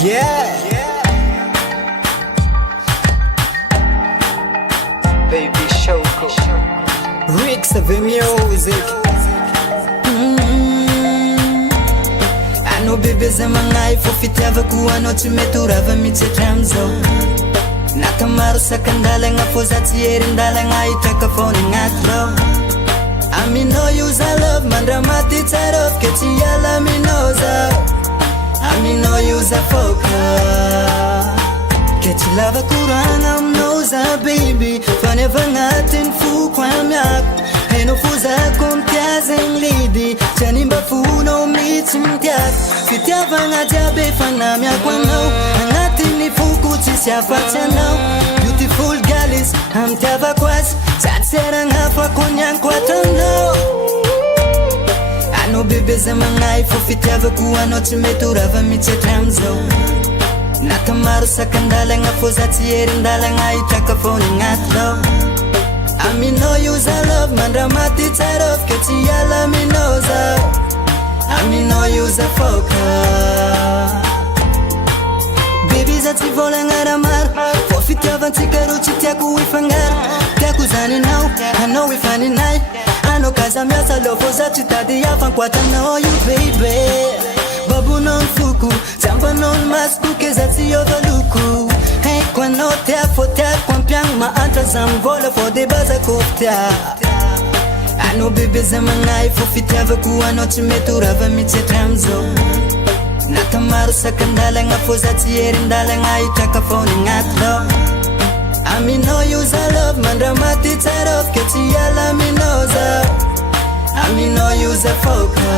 Yeah. Baby Shoko Rick's of the music. I know babies am mangai for fitiavaku ano tsy mety rava mitsatra amizao natamaro sakandalagna fô za tsy herindalagna hitraka foana agnaty rao aminao io za love mandramaty tsara ke tsy hiala aminao zao aminao io za foka ke tsy lava koragna aminao za baby fa ny avy agnatiny foko amiako hainao fo za ko mitiazagny lidy tsy animba fonao mihitsy mitiako fitiavagna jiaby efa namiako anao agnatiny foko tsisy afatsy anao beautiful galis amitiavako azy tsatsiragna fa konianko atranao anao bebe za magnay fô fitiavako anao tsy mety rava mitsatra amizao natamaro sakandalagna fô za tsy herindalagna hitraka foana agnaty rao aminao io za love mandramaty tsara ke tsy hiala aminao zao aminao io za foka baby za tsy volagna raha maro fô fitiavantsika ro tsy tiako ifangaro tiako zany anao efa ninay anao kaza miasa leo fô za tsy tady afankoatranao io baby babonao ny foko jambanao ny masoko ke za tsy hiova loko haiko anao tiako fô tiako ampiagno mahantra za mivola fô de bazako tiako anao bebe za magnay fô fitiavako anao tsy mety rava mitsatra amizao natamaro sakandalagna fô za tsy herindalagna hitraka foana agnaty rao aminao io za love mandramaty tsara ke tsy hiala aminao zao aminao io za foka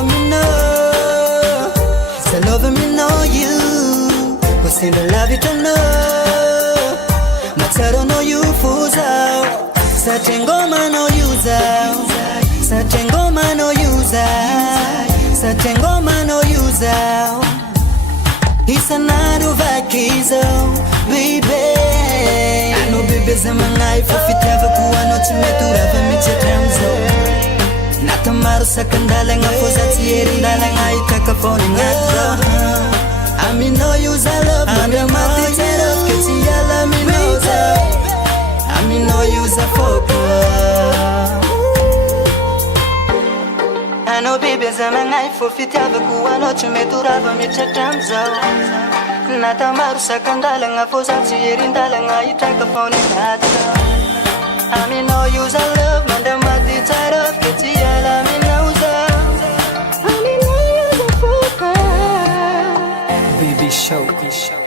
aminao za love aminao io ko sendra lavitranao matsara anao io fo zao satria ngomanao io zao satria ngomanao io zao satria ngomanao io zao isan'andro vakizao baby anao bebe za magnay fô fitiavako anao tsy mety rava mitsatra amizao natamaro sakandalagna fô za tsy herindalagna hitraka foana agnaty rao aminao io za love mandramaty tsara ke tsy hiala aminao zao aminao io za foka anao bebe za magnay fô fitiavako anao tsy mety rava mitsatra amizao natamaro sakandalagna fô za tsy herindalagna hitraka foana agnaty rao aminao io za love mandramaty tsara ke tsy hiala aminao zao aminao io za foka Baby Shoko